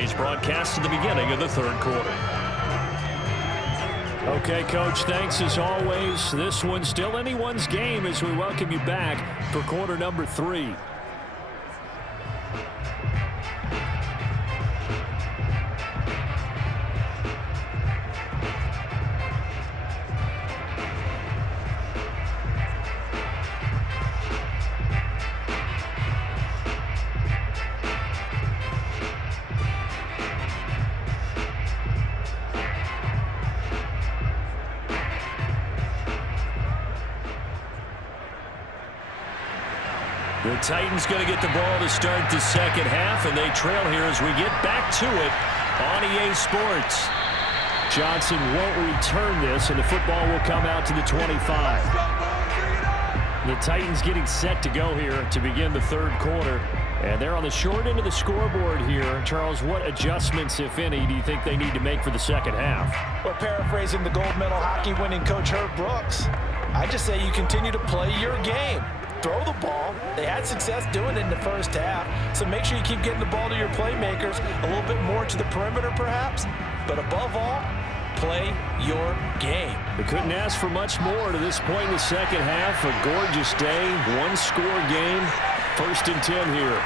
today's broadcast to the beginning of the third quarter. Okay, Coach, thanks as always. This one's still anyone's game as we welcome you back for quarter number 3. The Titans going to get the ball to start the second half, and they trail here as we get back to it on EA Sports. Johnson won't return this, and the football will come out to the 25. The Titans getting set to go here to begin the third quarter, and they're on the short end of the scoreboard here. Charles, what adjustments, if any, do you think they need to make for the second half? Well, paraphrasing the gold medal hockey winning coach Herb Brooks, I just say you continue to play your game. Throw the ball. They had success doing it in the first half, so make sure you keep getting the ball to your playmakers, a little bit more to the perimeter perhaps, but above all, play your game. They couldn't ask for much more to this point in the second half. A gorgeous day, one-score game, 1st and 10 here.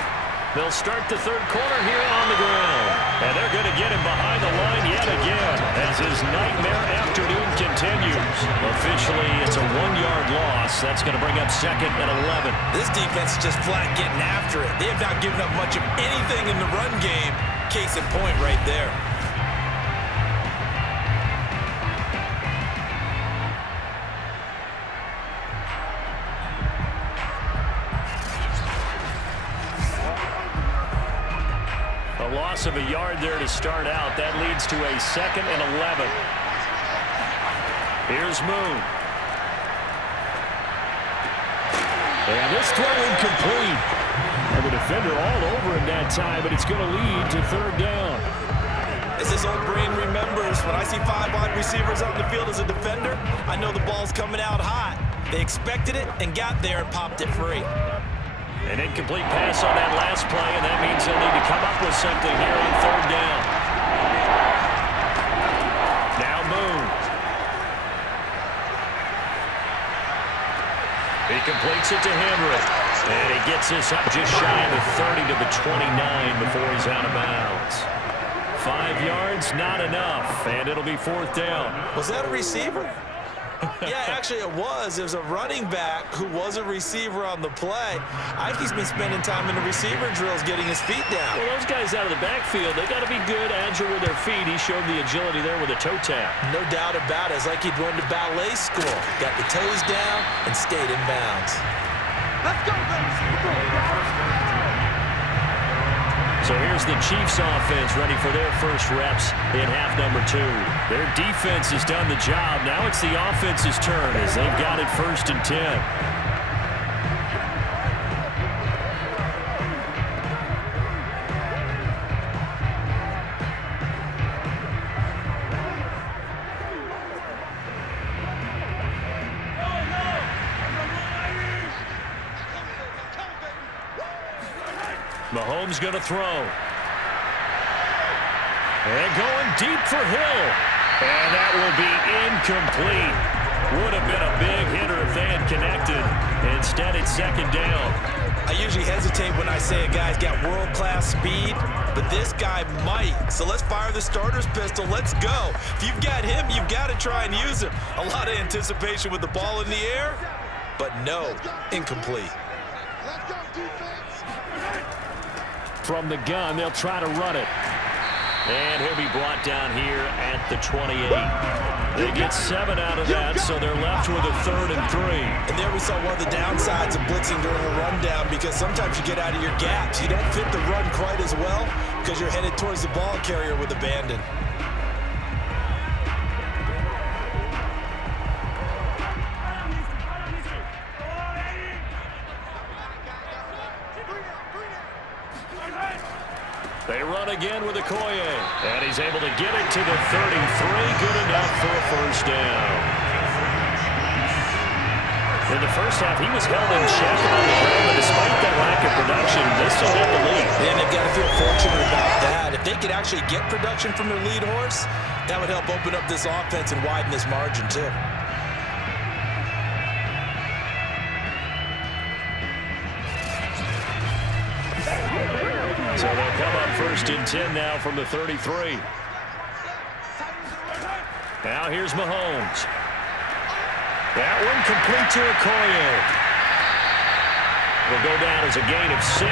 They'll start the third quarter here on the ground. And they're going to get him behind the line yet again as his nightmare afternoon continues. Officially, it's a 1-yard loss. That's going to bring up 2nd and 11. This defense is just flat getting after it. They have not given up much of anything in the run game. Case in point right there. Loss of a yard there to start out. That leads to a 2nd and 11. Here's Moon. And this throw incomplete. And the defender all over him that time, but it's going to lead to 3rd down. As this old brain remembers, when I see 5 wide receivers on the field as a defender, I know the ball's coming out hot. They expected it and got there and popped it free. An incomplete pass on that last play, and that means they'll need to come up with something here on 3rd down. Now Moon. He completes it to Henry. And he gets this up just shy of the 30 to the 29 before he's out of bounds. 5 yards, not enough, and it'll be 4th down. Was that a receiver? Yeah, actually it was. There's a running back who was a receiver on the play. I think he's been spending time in the receiver drills getting his feet down. Well, those guys out of the backfield, they got to be good, agile with their feet. He showed the agility there with a toe tap. No doubt about it. It's like he'd run to ballet school. Got the toes down and stayed in bounds. Let's go, baby. So here's the Chiefs offense ready for their first reps in half number 2. Their defense has done the job. Now it's the offense's turn as they've got it 1st and 10. Mahomes going to throw. And going deep for Hill. And that will be incomplete. Would have been a big hitter if they had connected. Instead, it's 2nd down. I usually hesitate when I say a guy's got world-class speed, but this guy might. So let's fire the starter's pistol. Let's go. If you've got him, you've got to try and use him. A lot of anticipation with the ball in the air, but no, incomplete. Let's go, defense. From the gun, they'll try to run it. And he'll be brought down here at the 28. They get 7 out of that, so they're left with a 3rd and 3. And there we saw one of the downsides of blitzing during a rundown, because sometimes you get out of your gaps. You don't fit the run quite as well because you're headed towards the ball carrier with abandon. They run again with Okoye, and he's able to get it to the 33. Good enough for a 1st down. In the first half, he was held in check on the ground, but despite that lack of production, they still have the lead. And they've got to feel fortunate about that. If they could actually get production from their lead horse, that would help open up this offense and widen this margin, too. So they'll come up 1st and 10 now from the 33. Now here's Mahomes. That one complete to Okoye. Will go down as a gain of 6,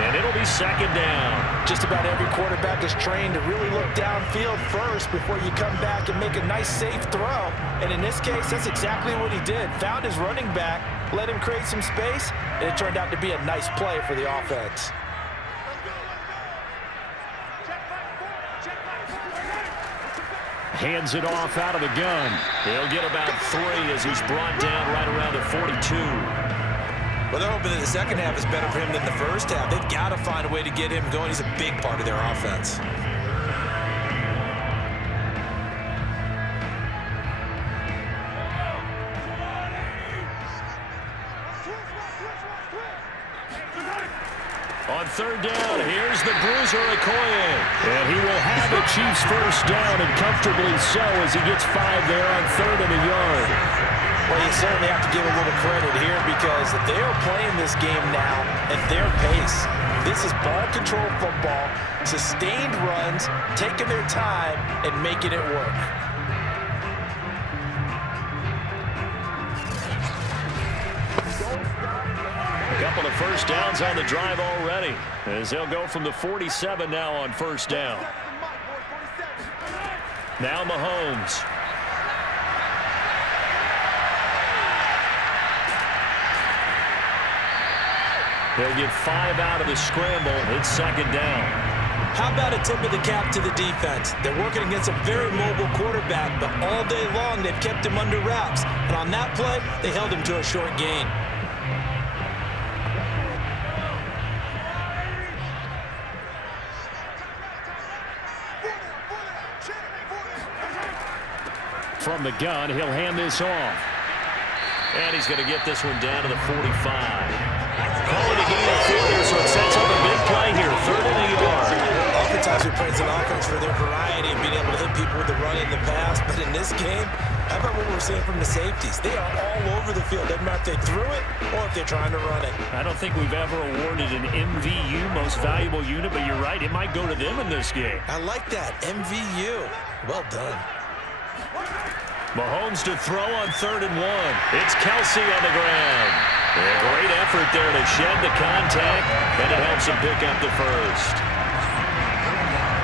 and it'll be 2nd down. Just about every quarterback is trained to really look downfield first before you come back and make a nice, safe throw. And in this case, that's exactly what he did. Found his running back, let him create some space, and it turned out to be a nice play for the offense. Hands it off out of the gun. He'll get about 3 as he's brought down right around the 42. Well, they're hoping that the second half is better for him than the first half. They've got to find a way to get him going. He's a big part of their offense. On 3rd down, here's the bruiser, Okoye. And he will have the Chiefs 1st down, and comfortably so, as he gets 5 there on 3rd and a yard. Well, you certainly have to give a little credit here, because they are playing this game now at their pace. This is ball control football, sustained runs, taking their time, and making it work. Couple of 1st downs on the drive already, as they'll go from the 47 now on 1st down. Now Mahomes. They'll get 5 out of the scramble. It's 2nd down. How about a tip of the cap to the defense? They're working against a very mobile quarterback, but all day long they've kept him under wraps. And on that play, they held him to a short gain. From the gun, he'll hand this off. And he's going to get this one down to the 45. Call it a gain of 4 there, so it sets up a big play here. 3rd and a yard. Oftentimes we praise an offense for their variety and being able to hit people with the run in the pass. But in this game, how about what we're seeing from the safeties? They are all over the field. Doesn't matter if they threw it or if they're trying to run it. I don't think we've ever awarded an MVU, most valuable unit, but you're right. It might go to them in this game. I like that. MVU. Well done. Mahomes to throw on 3rd and 1. It's Kelce on the ground. A great effort there to shed the contact, and it helps him pick up the 1st.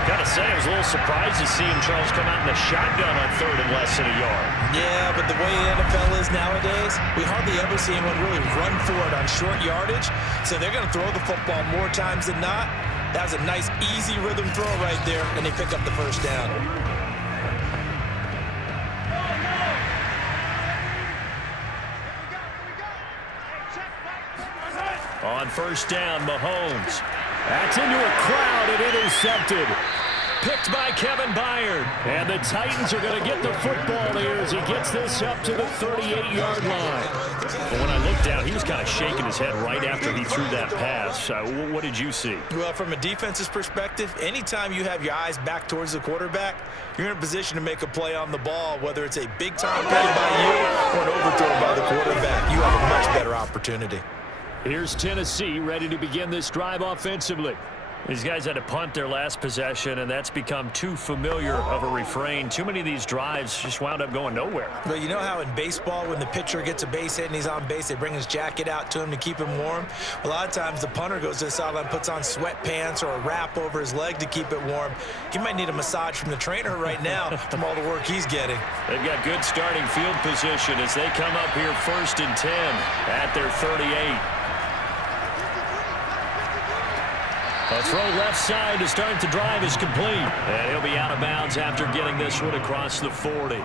Gotta say, I was a little surprised to see him, Charles, come out in the shotgun on 3rd and less than a yard. Yeah, but the way the NFL is nowadays, we hardly ever see anyone really run for it on short yardage. So they're going to throw the football more times than not. That was a nice, easy rhythm throw right there, and they pick up the 1st down. On 1st down, Mahomes. That's into a crowd and intercepted. Picked by Kevin Byard. And the Titans are going to get the football here as he gets this up to the 38-yard line. But when I looked down, he was kind of shaking his head right after he threw that pass. What did you see? Well, from a defense's perspective, anytime you have your eyes back towards the quarterback, you're in a position to make a play on the ball, whether it's a big-time play by you or an overthrow by the quarterback. You have a much better opportunity. Here's Tennessee ready to begin this drive offensively. These guys had to punt their last possession, and that's become too familiar of a refrain. Too many of these drives just wound up going nowhere. But you know how in baseball, when the pitcher gets a base hit and he's on base, they bring his jacket out to him to keep him warm? A lot of times the punter goes to the sideline, puts on sweatpants or a wrap over his leg to keep it warm. He might need a massage from the trainer right now from all the work he's getting. They've got good starting field position as they come up here 1st and 10 at their 38. A throw left side to start the drive is complete. And he'll be out of bounds after getting this one across the 40.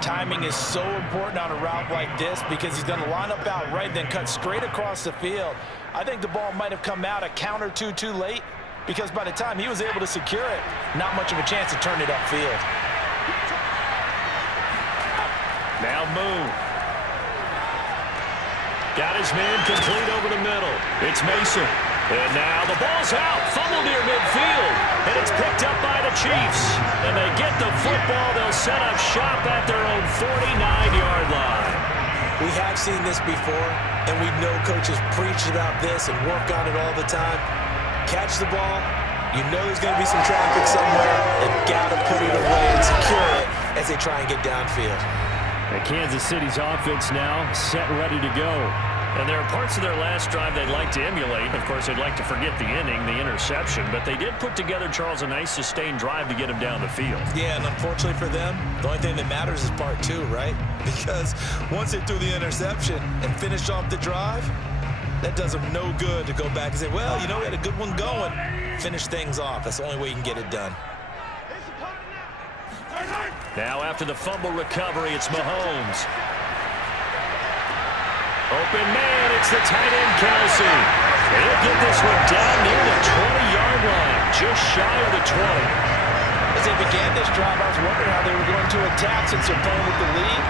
Timing is so important on a route like this because he's going to line up out right, then cut straight across the field. I think the ball might have come out a count or two too late because by the time he was able to secure it, not much of a chance to turn it upfield. Now Moon. Got his man complete over the middle. It's Mason. And now the ball's out. Fumble near midfield. And it's picked up by the Chiefs. And they get the football. They'll set up shop at their own 49-yard line. We have seen this before, and we know coaches preach about this and work on it all the time. Catch the ball. You know there's going to be some traffic somewhere. They've got to put it away and secure it as they try and get downfield. And Kansas City's offense now set ready to go. And there are parts of their last drive they'd like to emulate. Of course, they'd like to forget the inning, the interception. But they did put together, Charles, a nice sustained drive to get him down the field. Yeah, and unfortunately for them, the only thing that matters is part two, right? Because once they threw the interception and finished off the drive, that does them no good to go back and say, well, you know, we had a good one going. Finish things off. That's the only way you can get it done. Now after the fumble recovery, it's Mahomes. Open man, it's the tight end, Kelce. He'll get this one down near the 20-yard line, just shy of the 20. As they began this drive, I was wondering how they were going to attack since they're playing with the lead.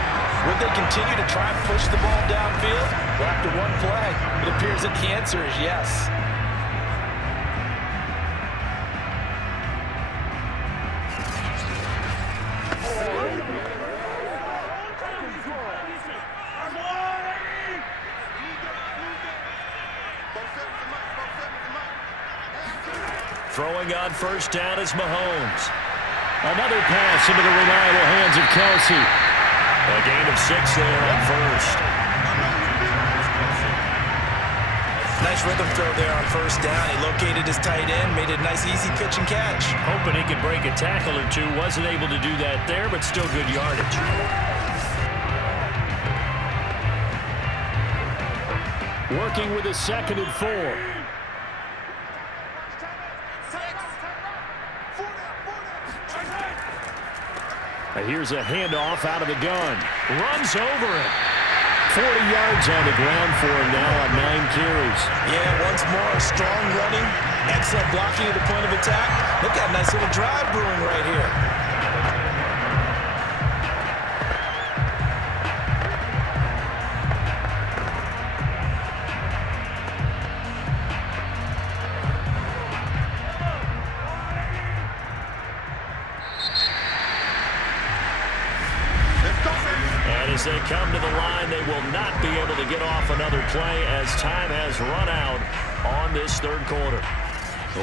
Would they continue to try and push the ball downfield? Well, after one play, it appears that the answer is yes. Throwing on first down is Mahomes. Another pass into the reliable hands of Kelce. A gain of 6 there on first. Nice rhythm throw there on first down. He located his tight end, made it a nice easy pitch and catch. Hoping he could break a tackle or two. Wasn't able to do that there, but still good yardage. Working with a 2nd and 4. Here's a handoff out of the gun. Runs over it. 40 yards on the ground for him now on 9 carries. Yeah, once more, strong running, excellent blocking at the point of attack. They've got a nice little drive brewing right here. As they come to the line, they will not be able to get off another play as time has run out on this 3rd quarter.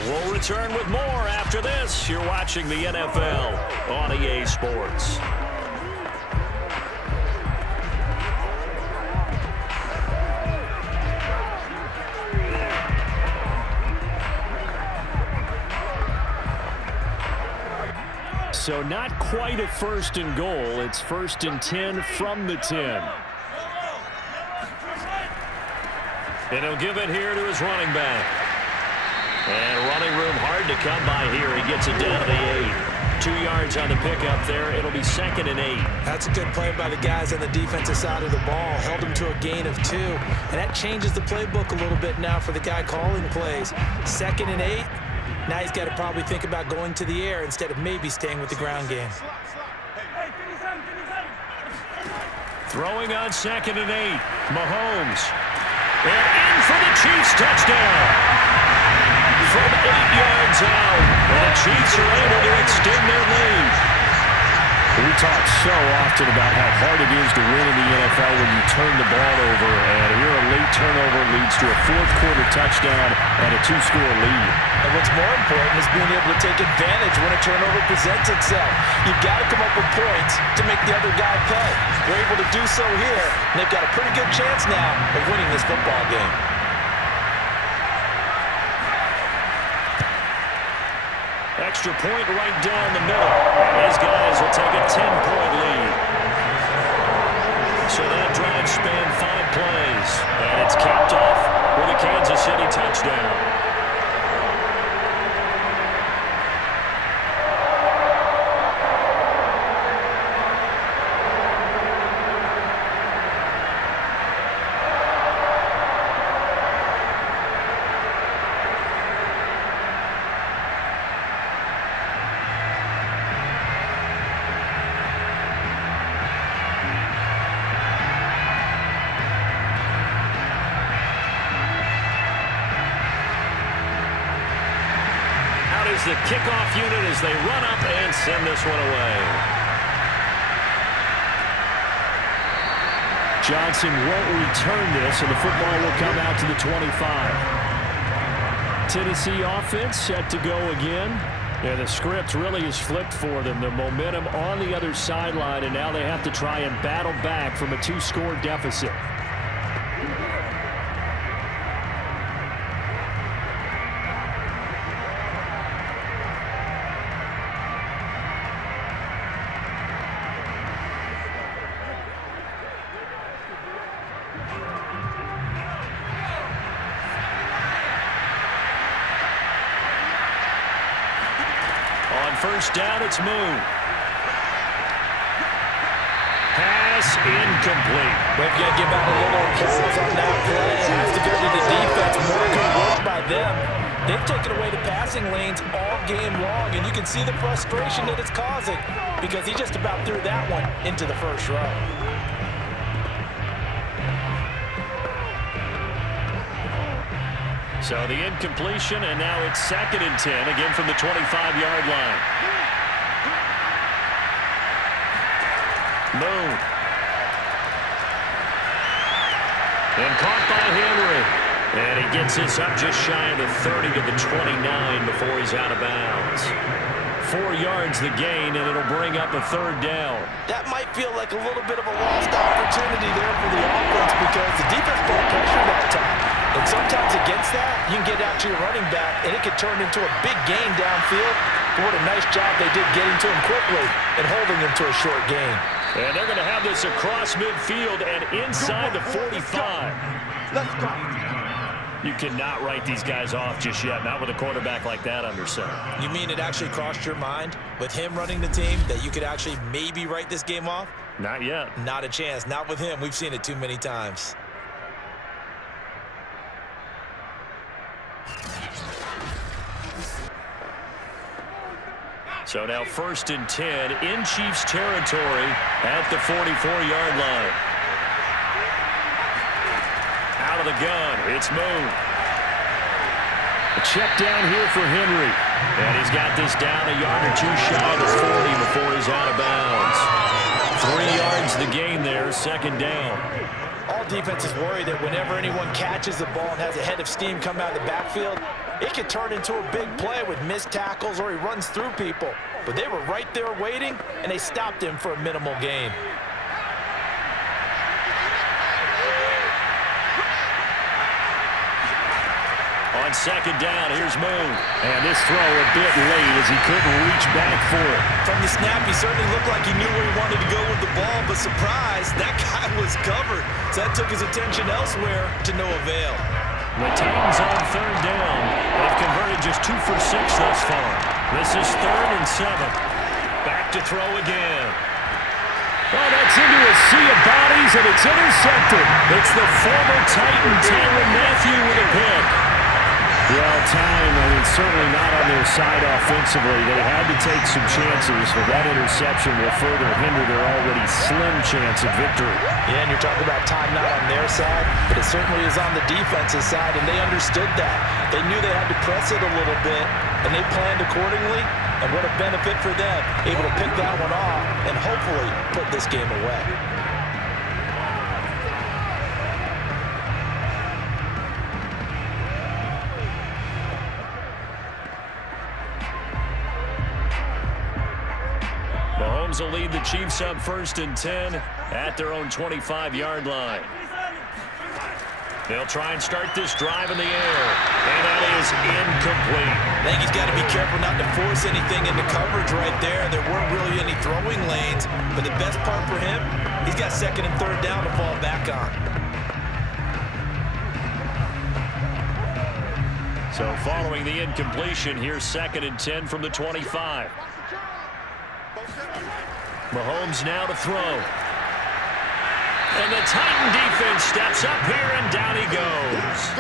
We'll return with more after this. You're watching the NFL on EA Sports. So not quite a 1st and goal. It's 1st and 10 from the 10. And he'll give it here to his running back. And running room hard to come by here. He gets it down to the 8. 2 yards on the pickup there. It'll be 2nd and 8. That's a good play by the guys on the defensive side of the ball. Held him to a gain of 2. And that changes the playbook a little bit now for the guy calling plays. 2nd and 8. Now he's got to probably think about going to the air instead of maybe staying with the ground game. Throwing on 2nd and 8. Mahomes. And in for the Chiefs touchdown. From 8 yards out. And the Chiefs are able to extend their lead. We talk so often about how hard it is to win in the NFL when you turn the ball over. And here a late turnover leads to a 4th quarter touchdown and a 2-score lead. And what's more important is being able to take advantage when a turnover presents itself. You've got to come up with points to make the other guy pay. They're able to do so here, and they've got a pretty good chance now of winning this football game. Extra point right down the middle. These guys will take a 10-point lead. So that drive spanned 5 plays. And it's capped off with a Kansas City touchdown. kickoff unit as they run up and send this one away. Johnson won't return this, and the football will come out to the 25. Tennessee offense set to go again. Yeah, the script really is flipped for them. The momentum on the other sideline, and now they have to try and battle back from a 2-score deficit. First down, it's Moon. Pass incomplete. We've got to give out a little applause on that play. It has to go to the defense. More good work by them. They've taken away the passing lanes all game long, and you can see the frustration that it's causing because he just about threw that one into the first row. So the incompletion, and now it's 2nd and 10, again from the 25-yard line. Moon. And caught by Henry. And he gets this up just shy of the 30 to the 29 before he's out of bounds. 4 yards the gain, and it'll bring up a 3rd down. That might feel like a little bit of a lost opportunity there for the offense because the defense brought pressure that time. And sometimes against that, you can get out to your running back, and it can turn into a big gain downfield. But what a nice job they did getting to him quickly and holding him to a short gain. And they're going to have this across midfield and inside the 45. Let's go. You cannot write these guys off just yet, not with a quarterback like that under center. You mean it actually crossed your mind with him running the team that you could actually maybe write this game off? Not yet. Not a chance. Not with him. We've seen it too many times. So now 1st and 10 in Chiefs territory at the 44-yard line. Out of the gun, it's Moon. A check down here for Henry. And he's got this down a yard or 2 shy of the 40 before he's out of bounds. 3 yards the gain there, 2nd down. All defenses worry that whenever anyone catches the ball and has a head of steam come out of the backfield, it can turn into a big play with missed tackles or he runs through people. But they were right there waiting, and they stopped him for a minimal gain. On 2nd down, here's Moon. And this throw a bit late as he couldn't reach back for it. From the snap, he certainly looked like he knew where he wanted to go with the ball, but surprise, that guy was covered. So that took his attention elsewhere to no avail. The Titans on 3rd down. They've converted just 2 for 6 thus far. This is 3rd and 7. Back to throw again. Oh, that's into a sea of bodies, and it's intercepted. It's the former Titan, Tyrann Mathieu, with a pick. Well, time, certainly not on their side offensively. They had to take some chances, but that interception will further hinder their already slim chance of victory. Yeah, and you're talking about time not on their side, but it certainly is on the defensive side, and they understood that. They knew they had to press it a little bit, and they planned accordingly, and what a benefit for them, able to pick that one off and hopefully put this game away. Mahomes will lead the Chiefs up 1st and 10 at their own 25-yard line. They'll try and start this drive in the air, and that is incomplete. I think he's got to be careful not to force anything into coverage right there. There weren't really any throwing lanes, but the best part for him, he's got 2nd and 3rd down to fall back on. So following the incompletion, here's 2nd and 10 from the 25. Mahomes now to throw. And the Titan defense steps up here, and down he goes.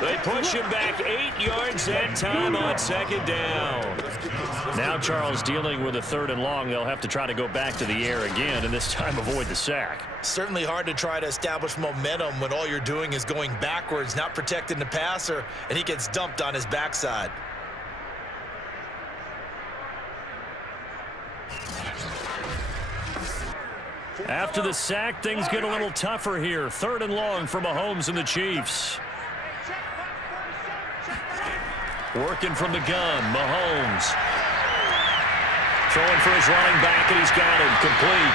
They push him back 8 yards that time on 2nd down. Now Charles dealing with a 3rd and long. They'll have to try to go back to the air again, and this time avoid the sack. Certainly hard to try to establish momentum when all you're doing is going backwards, not protecting the passer, and he gets dumped on his backside. After the sack, things get a little tougher here. 3rd and long for Mahomes and the Chiefs. Working from the gun, Mahomes. Throwing for his running back, and he's got him complete.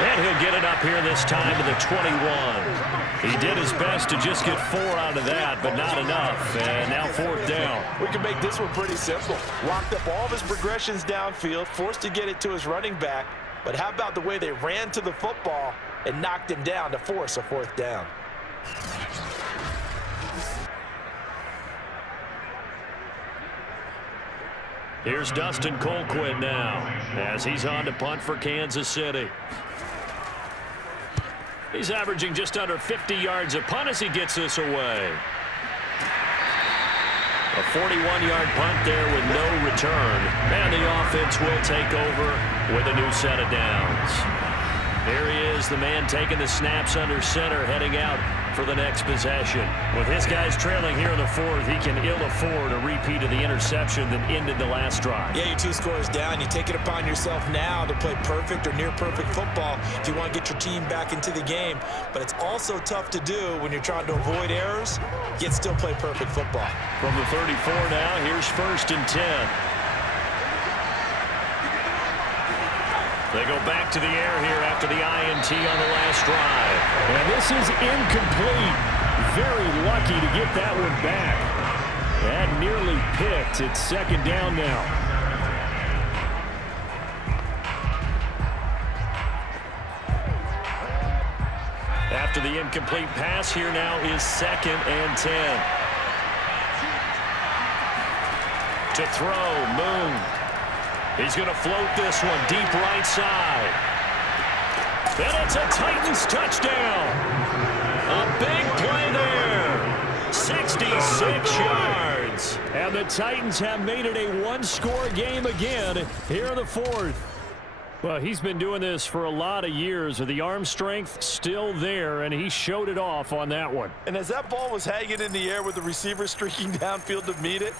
And he'll get it up here this time to the 21. He did his best to just get 4 out of that, but not enough. And now 4th down. We can make this one pretty simple. Locked up all of his progressions downfield, forced to get it to his running back. But how about the way they ran to the football and knocked him down to force a 4th down? Here's Dustin Colquitt now as he's on to punt for Kansas City. He's averaging just under 50 yards a punt as he gets this away. A 41-yard punt there with no return. And the offense will take over with a new set of downs. Here he is, the man taking the snaps under center, heading out for the next possession. With his guys trailing here in the 4th, he can ill afford a repeat of the interception that ended the last drive. Yeah, you're 2 scores down. You take it upon yourself now to play perfect or near perfect football if you want to get your team back into the game. But it's also tough to do when you're trying to avoid errors, yet still play perfect football. From the 34 now, here's 1st and 10. They go back to the air here after the INT on the last drive. And this is incomplete. Very lucky to get that one back. That nearly picked. It's 2nd down now. After the incomplete pass, here now is 2nd and 10. To throw, Moon. He's going to float this one deep right side. And it's a Titans touchdown. A big play there. 66 yards. And the Titans have made it a one-score game again here in the 4th. Well, he's been doing this for a lot of years with the arm strength still there, and he showed it off on that one. And as that ball was hanging in the air with the receiver streaking downfield to meet it,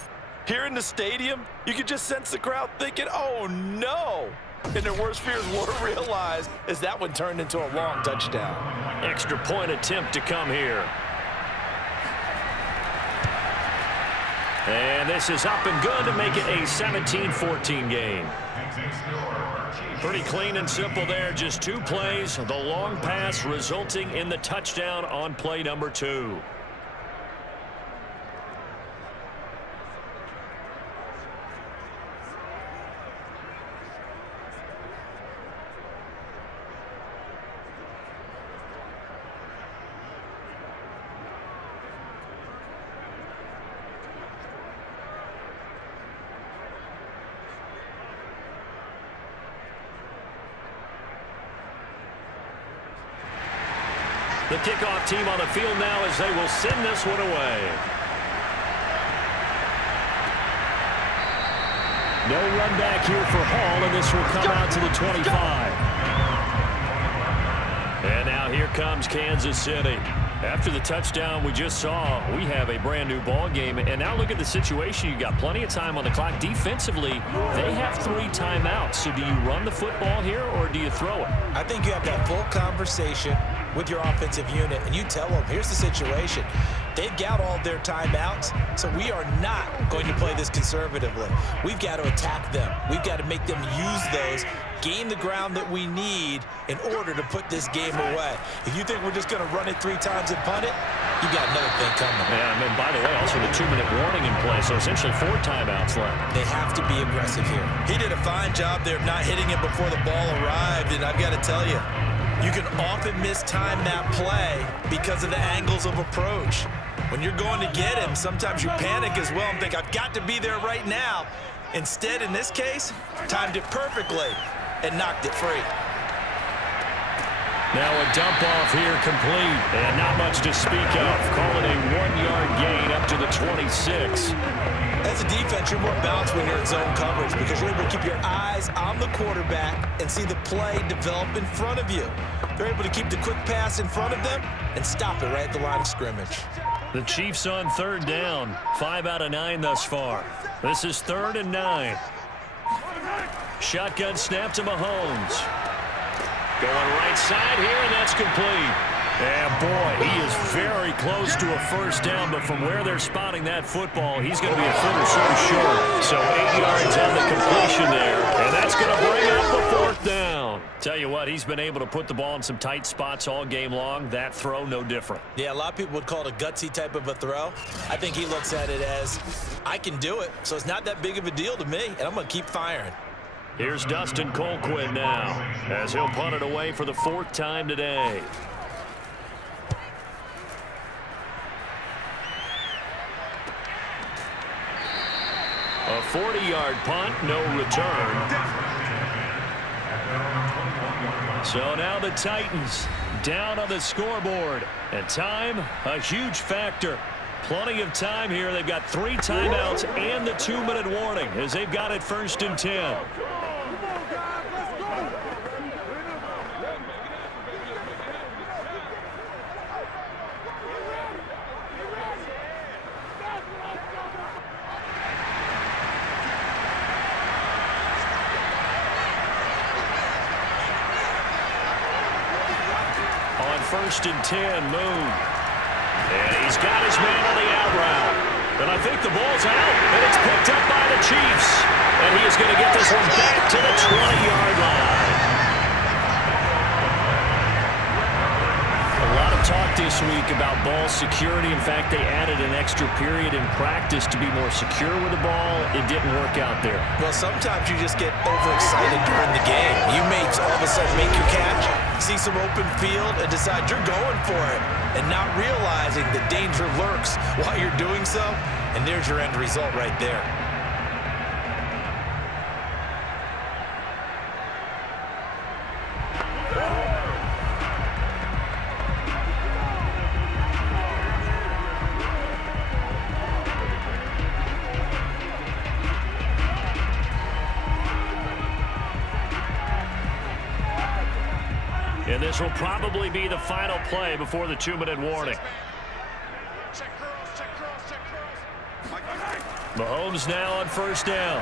here in the stadium, you could just sense the crowd thinking, oh, no. And their worst fears were realized as that one turned into a long touchdown. Extra point attempt to come here. And this is up and good to make it a 17-14 game. Pretty clean and simple there. Just 2 plays. The long pass resulting in the touchdown on play number 2. The kickoff team on the field now as they will send this one away. No run back here for Hall, and this will come out to the 25. And now here comes Kansas City. After the touchdown we just saw, we have a brand new ball game. And now look at the situation. You've got plenty of time on the clock. Defensively, they have 3 timeouts. So do you run the football here or do you throw it? I think you have that full conversation with your offensive unit, and you tell them, here's the situation. They've got all their timeouts, so we are not going to play this conservatively. We've got to attack them. We've got to make them use those, gain the ground that we need in order to put this game away. If you think we're just going to run it 3 times and punt it, you got another thing coming. Yeah, and then, by the way, also the 2-minute warning in play, so essentially 4 timeouts left. They have to be aggressive here. He did a fine job there of not hitting it before the ball arrived, and I've got to tell you, you can often mistime that play because of the angles of approach. When you're going to get him, sometimes you panic as well and think, I've got to be there right now. Instead, in this case, timed it perfectly and knocked it free. Now a dump off here complete, and not much to speak of. Call it a 1-yard gain up to the 26. As a defense, you're more balanced when you're in zone coverage because you're able to keep your eyes on the quarterback and see the play develop in front of you. They're able to keep the quick pass in front of them and stop it right at the line of scrimmage. The Chiefs on 3rd down. 5 out of 9 thus far. This is 3rd and 9. Shotgun snap to Mahomes. Going right side here, and that's complete. And boy, he is very close to a first down, but from where they're spotting that football, he's going to be a foot or so short. So 8 yards on the completion there, and that's going to bring up the fourth down. Tell you what, he's been able to put the ball in some tight spots all game long. That throw, no different. Yeah, a lot of people would call it a gutsy type of a throw. I think he looks at it as, I can do it, so it's not that big of a deal to me, and I'm going to keep firing. Here's Dustin Colquhoun now, as he'll punt it away for the fourth time today. A 40-yard punt, no return. So now the Titans down on the scoreboard. And time, a huge factor. Plenty of time here. They've got 3 timeouts and the 2-minute warning as they've got it 1st and 10. On 1st and 10, Moon. And he's got his man on the out route. And I think the ball's out, and it's picked up by the Chiefs. And he is going to get this one back to the 20-yard line. A lot of talk this week about ball security. In fact, they added an extra period in practice to be more secure with the ball. It didn't work out there. Well, sometimes you just get overexcited during the game. You may all of a sudden make your catch, see some open field, and decide you're going for it, and not realizing the danger lurks while you're doing so, and there's your end result right there. And this will probably be the final play before the 2-minute warning. Mahomes now on 1st down.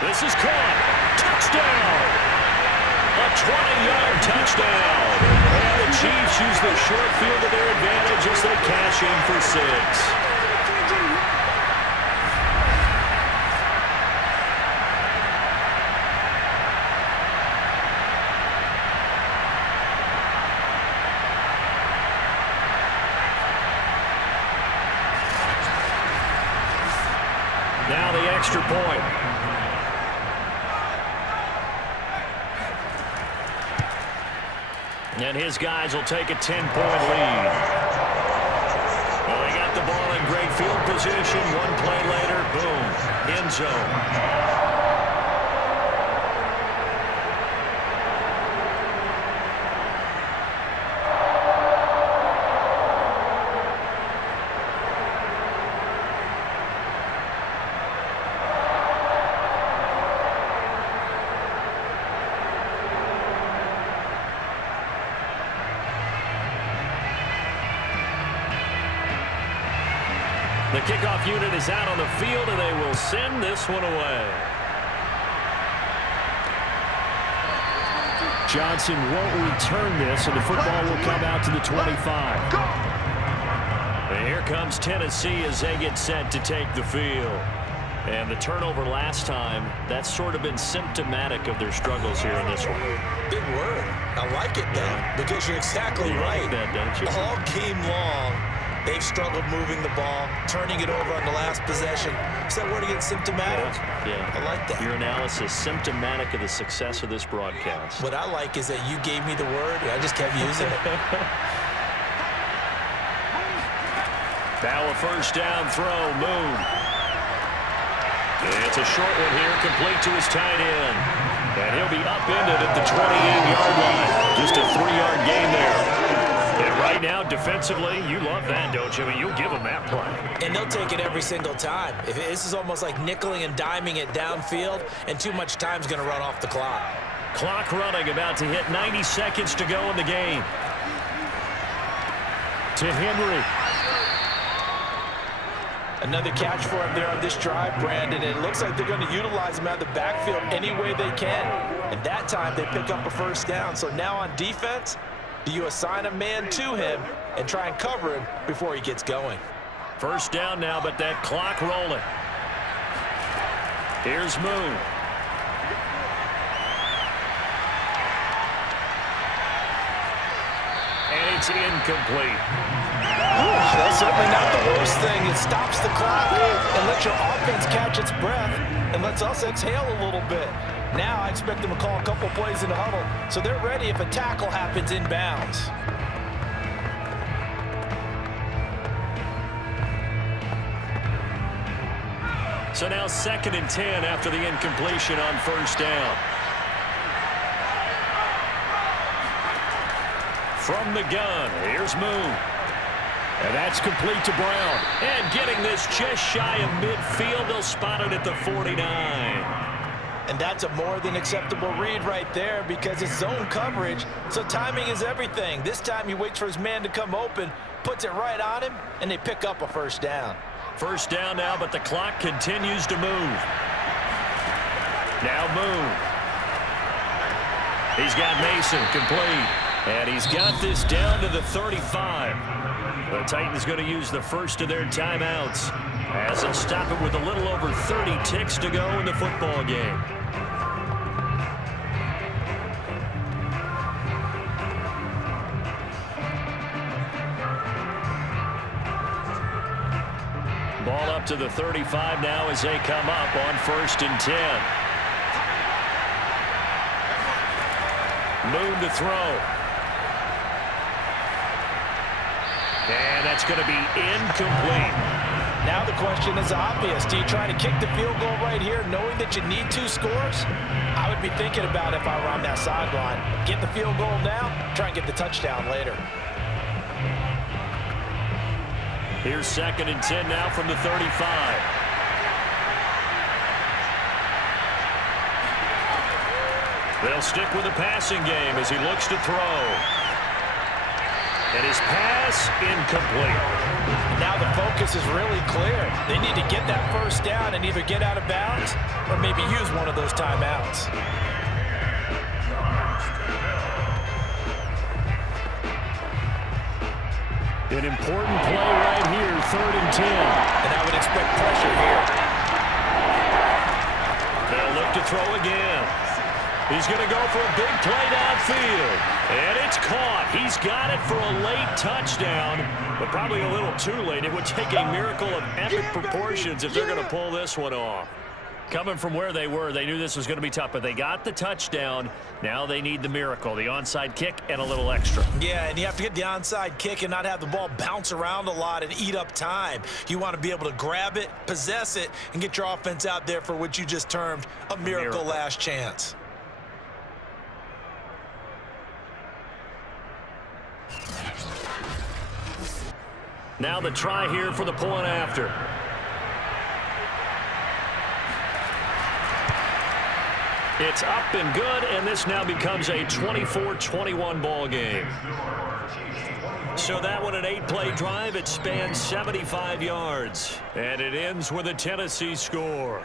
This is caught. Touchdown! A 20-yard touchdown. And the Chiefs use the short field to their advantage as they cash in for 6. Now the extra point. And his guys will take a 10-point lead. Well, they got the ball in great field position. One play later, boom, end zone. The kickoff unit is out on the field, and they will send this one away. Johnson won't return this, and the football will come out to the 25. And here comes Tennessee as they get set to take the field. And the turnover last time, that's sort of been symptomatic of their struggles here in this one. Big word. I like it, though, because you're exactly right. Like that, don't you? All game long, they've struggled moving the ball, turning it over on the last possession. Is that word again, symptomatic? Yeah. I like that. Your analysis, symptomatic of the success of this broadcast. What I like is that you gave me the word, and I just kept using it. Now a 1st down throw, Moon. It's a short one here, complete to his tight end. And he'll be upended at the 28-yard line. Just a 3-yard gain there. And right now, defensively, you love that, don't you? I mean, you'll give them that play. And they'll take it every single time. This is almost like nickeling and diming it downfield, and too much time's going to run off the clock. Clock running, about to hit 90 seconds to go in the game. To Henry. Another catch for him there on this drive, Brandon. It looks like they're going to utilize him out of the backfield any way they can. And that time they pick up a first down. So now on defense, do you assign a man to him and try and cover him before he gets going? First down now, but that clock rolling. Here's Moon. And it's incomplete. That's certainly not the worst thing. It stops the clock and lets your offense catch its breath and lets us exhale a little bit. Now I expect them to call a couple plays in the huddle so they're ready if a tackle happens inbounds. So now 2nd and 10 after the incompletion on first down. From the gun, here's Moon. And that's complete to Brown. And getting this just shy of midfield, they'll spot it at the 49. And that's a more than acceptable read right there because it's zone coverage, so timing is everything. This time he waits for his man to come open, puts it right on him, and they pick up a first down. First down now, but the clock continues to move. Now Moon. He's got Mason complete. And he's got this down to the 35. The Titans going to use the first of their timeouts as they'll stop it with a little over 30 ticks to go in the football game. Ball up to the 35 now as they come up on 1st and 10. Moon to throw. And that's going to be incomplete. Now the question is obvious. Do you try to kick the field goal right here knowing that you need 2 scores? I would be thinking about if I were on that sideline. Get the field goal now, try and get the touchdown later. Here's 2nd and 10 now from the 35. They'll stick with the passing game as he looks to throw. And his pass incomplete. Now the focus is really clear. They need to get that first down and either get out of bounds or maybe use one of those timeouts. An important play right here, 3rd and 10. And I would expect pressure here. They'll look to throw again. He's going to go for a big play downfield. And it's caught. He's got it for a late touchdown, but probably a little too late. It would take a miracle of epic proportions if they're going to pull this one off. Coming from where they were, they knew this was going to be tough, but they got the touchdown. Now they need the miracle, the onside kick and a little extra. Yeah, and you have to get the onside kick and not have the ball bounce around a lot and eat up time. You want to be able to grab it, possess it, and get your offense out there for what you just termed a miracle last chance. Now the try here for the point after. It's up and good, and this now becomes a 24-21 ball game. So that one, an 8-play drive. It spans 75 yards, and it ends with a Tennessee score.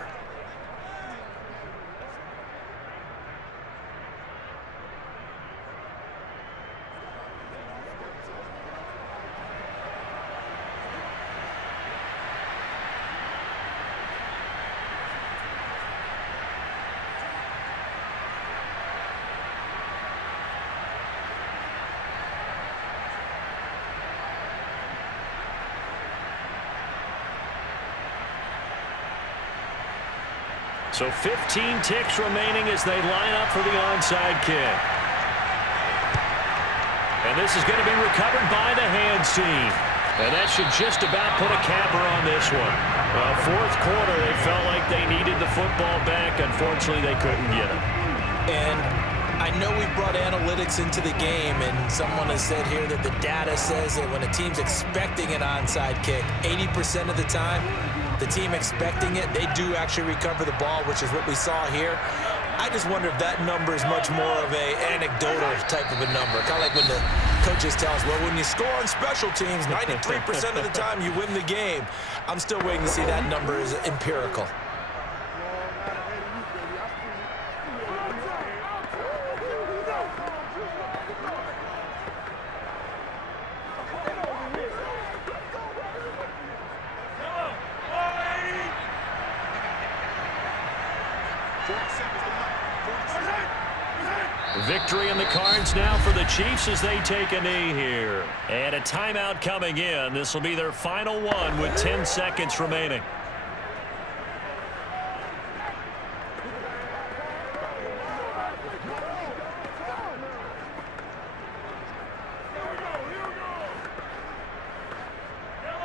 So 15 ticks remaining as they line up for the onside kick. And this is going to be recovered by the hands team. And that should just about put a capper on this one. Well, 4th quarter, they felt like they needed the football back. Unfortunately, they couldn't get it. And I know we've brought analytics into the game, and someone has said here that the data says that when a team's expecting an onside kick, 80% of the time, the team expecting it, they do actually recover the ball, which is what we saw here. I just wonder if that number is much more of a anecdotal type of a number, kind of like when the Coaches tell us, well, when you score on special teams, 93% of the time you win the game. I'm still waiting to see that number is empirical. Victory in the cards now for the Chiefs as they take a knee here. And a timeout coming in. This will be their final one with 10 seconds remaining.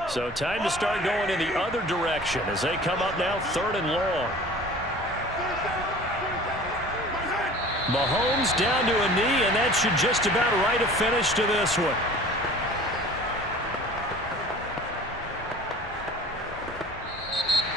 So time to start going in the other direction as they come up now 3rd and long. Mahomes down to a knee, and that should just about write a finish to this one.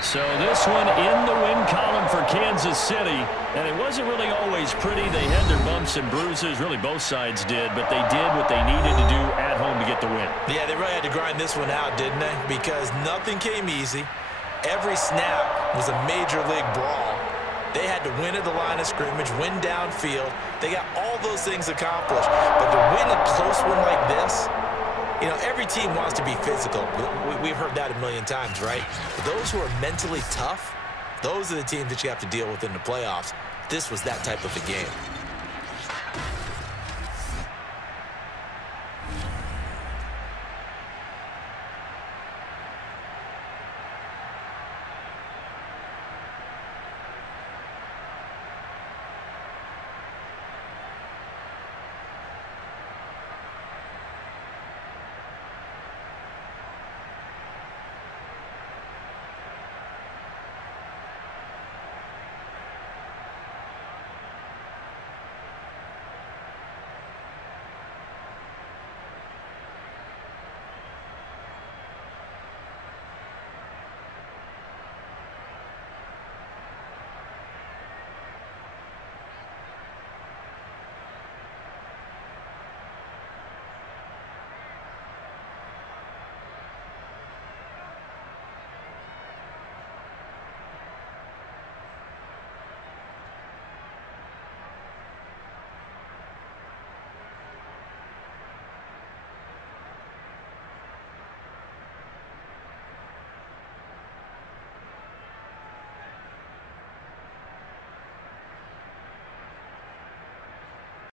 So this one in the win column for Kansas City. And it wasn't really always pretty. They had their bumps and bruises. Really, both sides did. But they did what they needed to do at home to get the win. Yeah, they really had to grind this one out, didn't they? Because nothing came easy. Every snap was a major league brawl. They had to win at the line of scrimmage, win downfield. They got all those things accomplished. But to win a close one like this, you know, every team wants to be physical. We've heard that a million times, right? But those who are mentally tough, those are the teams that you have to deal with in the playoffs. This was that type of a game.